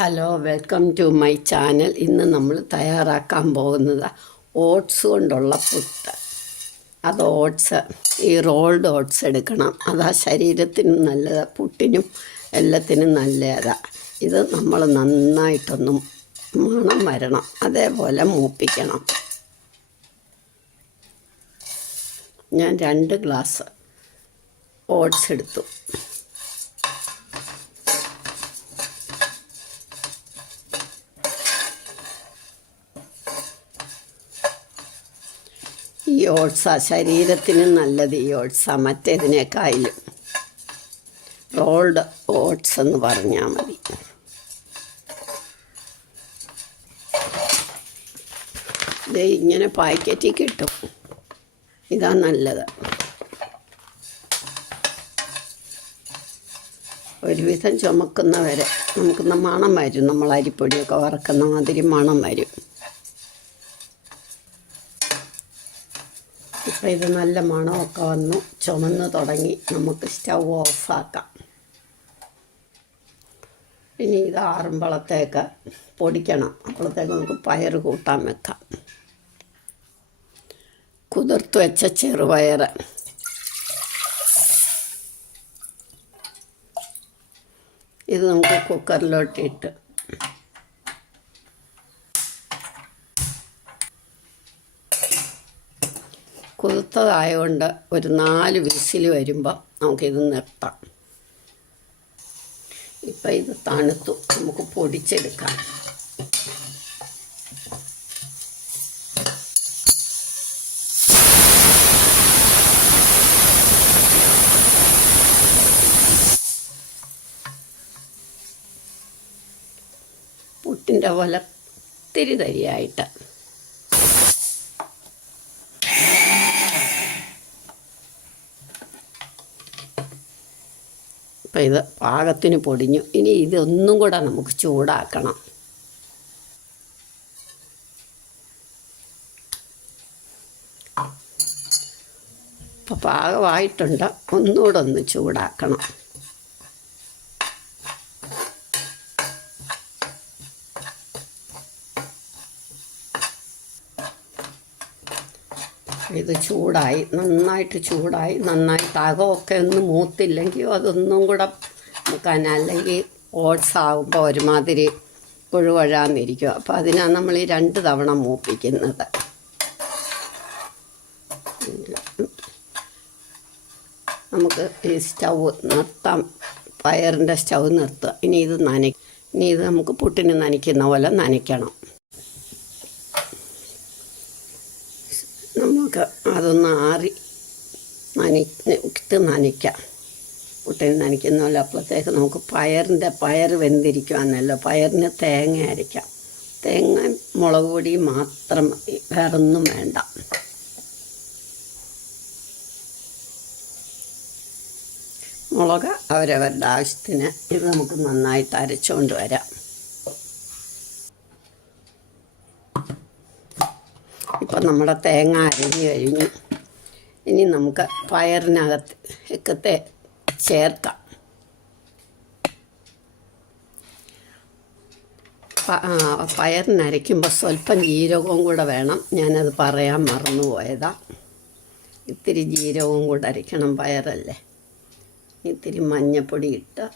Hello, welcome to my channel. ഇന്ന് നമ്മൾ തയ്യാറാക്കാൻ പോകുന്നത് ഓട്സ് കൊണ്ടുള്ള പുട്ട്. അത് ഈ റോൾഡ് ഓട്സ് എടുക്കണം. അതാ ശരീരത്തിന് നല്ലത്, പുട്ടിനും എല്ലാത്തിനും നല്ലതാണ്. ഇത് നമ്മൾ നന്നായിട്ടൊന്നും മണം വരണം, അതേപോലെ മൂപ്പിക്കണം. ഞാൻ 2 ഗ്ലാസ് ഓട്സ് എടുത്തു. ഈ ഓട്സാ ശരീരത്തിന് നല്ലത്. ഈ ഓട്സാ മറ്റേതിനേക്കായാലും. റോൾഡ് ഓട്സ് എന്ന് പറഞ്ഞാൽ മതി. ഇത് ഇങ്ങനെ പാക്കറ്റിൽ കിട്ടും. ഇതാ നല്ലത്. ഒരുവിധം ചുമക്കുന്നവരെ നമുക്ക് മണം വരും. നമ്മൾ അരിപ്പൊടിയൊക്കെ വറക്കുന്ന മാതിരി മണം വരും. ഇപ്പം ഇത് നല്ല മണമൊക്കെ വന്നു, ചുമന്ന് തുടങ്ങി. നമുക്ക് സ്റ്റൗ ഓഫാക്കാം. ഇനി ഇത് ആറുമ്പോഴത്തേക്ക് പൊടിക്കണം. അപ്പോഴത്തേക്ക് നമുക്ക് പയർ കൂട്ടാൻ വെക്കാം. കുതിർത്ത് വെച്ച ചെറുപയർ, ഇത് നമുക്ക് കുക്കറിലോട്ടിട്ട് കുതിർത്തതായതുകൊണ്ട് ഒരു 4 വിസിൽ വരുമ്പോൾ നമുക്കിത് നിർത്താം. ഇപ്പം ഇത് തണുത്തു, നമുക്ക് പൊടിച്ചെടുക്കാം. പുട്ടിൻ്റെ പോലെ തിരി തരിയായിട്ട്. ഇപ്പം ഇത് പാകത്തിന് പൊടിഞ്ഞു. ഇനി ഇതൊന്നും കൂടെ നമുക്ക് ചൂടാക്കണം. ഇപ്പം പാകമായിട്ടുണ്ട്. ഒന്നുകൂടെ ഒന്ന് ചൂടാക്കണം. ഇത് ചൂടായി, നന്നായിട്ട് ചൂടായി. നന്നായിട്ട് അകമൊക്കെ ഒന്ന് മൂത്തില്ലെങ്കിൽ അതൊന്നും കൂടെ മുക്കാൻ, അല്ലെങ്കിൽ ഓട്സ് ആകുമ്പോൾ ഒരുമാതിരി കുഴുവഴാന്നിരിക്കും. അപ്പോൾ അതിനാണ് നമ്മൾ ഈ 2 തവണ മൂപ്പിക്കുന്നത്. നമുക്ക് ഈ സ്റ്റൗ നിർത്താം, പയറിൻ്റെ സ്റ്റൗ നിർത്തുക. ഇനി ഇത് നമുക്ക് പുട്ടിന് നനയ്ക്കുന്ന പോലെ നനയ്ക്കണം. നമുക്ക് അതൊന്ന് ആറി നനയ്ക്കാം. പുട്ടിന് നനയ്ക്കുന്ന പോലെ. അപ്പോഴത്തേക്ക് നമുക്ക് പയർ വെന്തിരിക്കുവാന്നല്ലോ. പയറിന് തേങ്ങ അരയ്ക്കാം. തേങ്ങ മുളക് പൊടി മാത്രം മതി, വേറൊന്നും വേണ്ട. മുളക് അവരവരുടെ ആവശ്യത്തിന്. ഇത് നമുക്ക് നന്നായിട്ട് അരച്ചുകൊണ്ട് വരാം. ഇപ്പം നമ്മുടെ തേങ്ങ അരഞ്ഞു കഴിഞ്ഞു. ഇനി നമുക്ക് പയറിനകത്ത് ചേർക്കാം. പയറിനരയ്ക്കുമ്പോൾ സ്വല്പം ജീരകവും കൂടെ വേണം. ഞാനത് പറയാൻ മറന്നുപോയതാ. ഇത്തിരി ജീരകവും കൂടെ അരയ്ക്കണം, പയറല്ലേ. ഇത്തിരി മഞ്ഞൾപ്പൊടി ഇട്ട്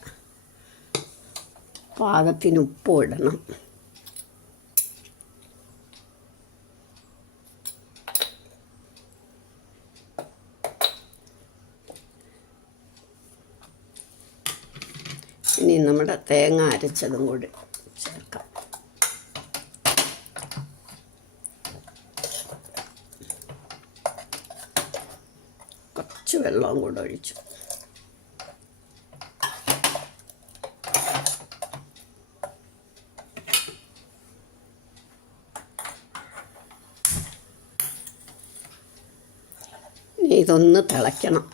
പാകത്തിന് ഉപ്പും ഇടണം. ഇനി നമ്മുടെ തേങ്ങ അരച്ചതും കൂടി ചേർക്കാം. കുറച്ച് വെള്ളവും കൂടെ ഒഴിച്ചു. ഇനി ഇതൊന്ന് തിളയ്ക്കണം.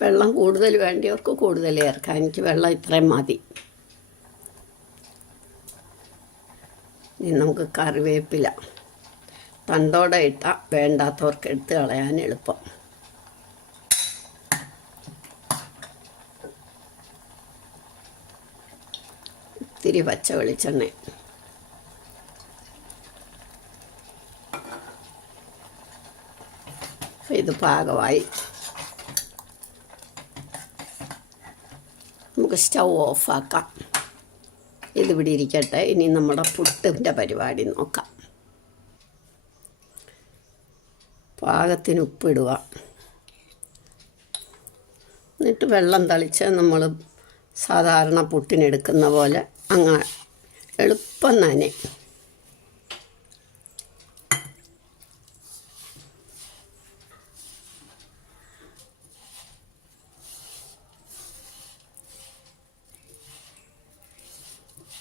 വെള്ളം കൂടുതൽ വേണ്ടിയവർക്ക് കൂടുതൽ ചേർക്കാം. എനിക്ക് വെള്ളം ഇത്രയും മതി. ഇനി നമുക്ക് കറിവേപ്പില തണ്ടോടെ ഇട്ടാൽ വേണ്ടാത്തവർക്ക് എടുത്ത് കളയാൻ എളുപ്പം. ഇത്തിരി പച്ച വെളിച്ചെണ്ണ. ഇത് പാകമായി. നമുക്ക് സ്റ്റൗ ഓഫാക്കാം. ഇതിവിടെ ഇരിക്കട്ടെ. ഇനി നമ്മുടെ പുട്ടിൻ്റെ പരിപാടി നോക്കാം. പാകത്തിന് ഉപ്പിടുക. എന്നിട്ട് വെള്ളം തളിച്ച് നമ്മൾ സാധാരണ പുട്ടിനെടുക്കുന്ന പോലെ അങ്ങ് എളുപ്പം തന്നെ.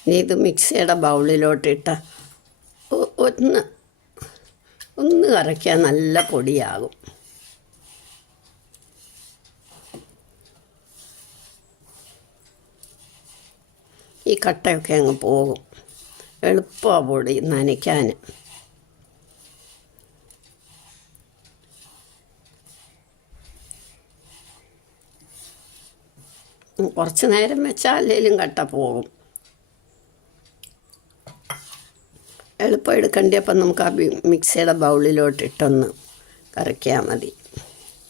ഇനി ഇത് മിക്സിയുടെ ബൗളിലോട്ടിട്ട് ഒന്ന് കറക്കിയാൽ നല്ല പൊടിയാകും. ഈ കട്ടയൊക്കെ അങ്ങ് പോകും. എളുപ്പമാണ് പൊടി നനയ്ക്കാൻ. കുറച്ച് നേരം വെച്ചാൽ അല്ലെങ്കിലും കട്ട പോകും. എളുപ്പം എടുക്കേണ്ടപ്പം നമുക്ക് ആ മിക്സിയുടെ ബൗളിലോട്ടിട്ടൊന്ന് കറക്കിയാൽ മതി.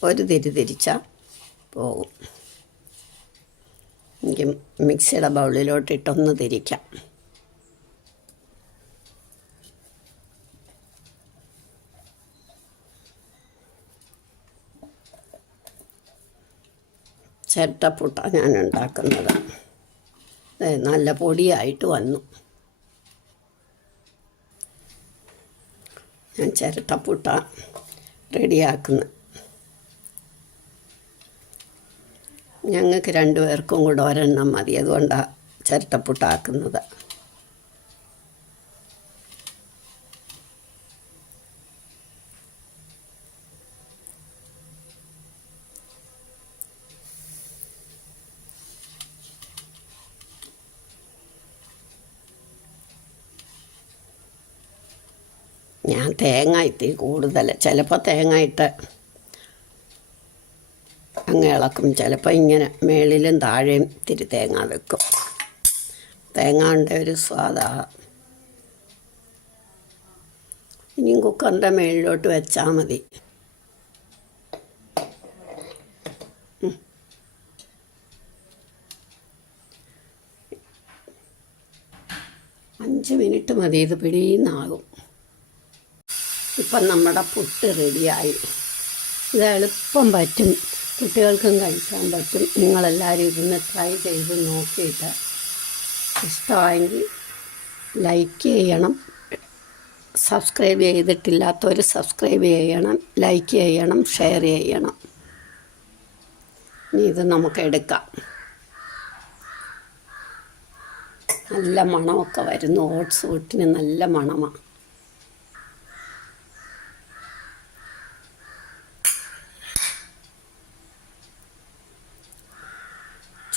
ഒരു തിരിച്ചാൽ പോകും. എനിക്ക് മിക്സിയുടെ ബൗളിലോട്ടിട്ടൊന്ന് തിരിക്കാം. ചിരട്ടപ്പുട്ടാണ് ഞാൻ ഉണ്ടാക്കുന്നത്. നല്ല പൊടിയായിട്ട് വന്നു. ഞാൻ ചിരട്ടപ്പുട്ട റെഡിയാക്കുന്നത്. ഞങ്ങൾക്ക് 2 പേർക്കും കൂടെ ഒരെണ്ണം മതി. അതുകൊണ്ടാണ് ചിരട്ടപ്പുട്ടാക്കുന്നത്. ഞാൻ തേങ്ങ ഇത്തിരി കൂടുതൽ, ചിലപ്പോൾ തേങ്ങ ഇട്ട് അങ്ങ് ഇളക്കും. ചിലപ്പോൾ ഇങ്ങനെ മേളിലും താഴെയും ഇത്തിരി തേങ്ങ വെക്കും. തേങ്ങയുടെ ഒരു സ്വാദാണ്. ഇനിയും കുക്കറിൻ്റെ മേളിലോട്ട് വെച്ചാൽ മതി. അഞ്ച് മിനിറ്റ് മതി. ഇത് പിടിയുന്നാകും. ഇപ്പം നമ്മുടെ പുട്ട് റെഡിയായി. ഇത് എളുപ്പം പറ്റും. കുട്ടികൾക്കും കഴിക്കാൻ പറ്റും. നിങ്ങളെല്ലാവരും ഇരുന്ന് ട്രൈ ചെയ്ത് നോക്കിയിട്ട് ഇഷ്ടമായെങ്കിൽ ലൈക്ക് ചെയ്യണം. സബ്സ്ക്രൈബ് ചെയ്തിട്ടില്ലാത്തവർ സബ്സ്ക്രൈബ് ചെയ്യണം, ലൈക്ക് ചെയ്യണം, ഷെയർ ചെയ്യണം. ഇനി ഇത് നമുക്ക് എടുക്കാം. നല്ല മണമൊക്കെ വരുന്നു. ഓട്സ് പുട്ടിന് നല്ല മണമാണ്.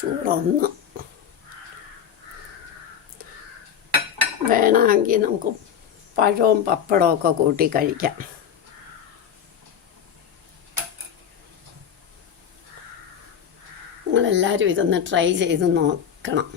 ചൂടൊന്ന് വേണമെങ്കിൽ നമുക്ക് പഴവും പപ്പടവും ഒക്കെ കൂട്ടി കഴിക്കാം. നിങ്ങളെല്ലാവരും ഇതൊന്ന് ട്രൈ ചെയ്ത് നോക്കണം.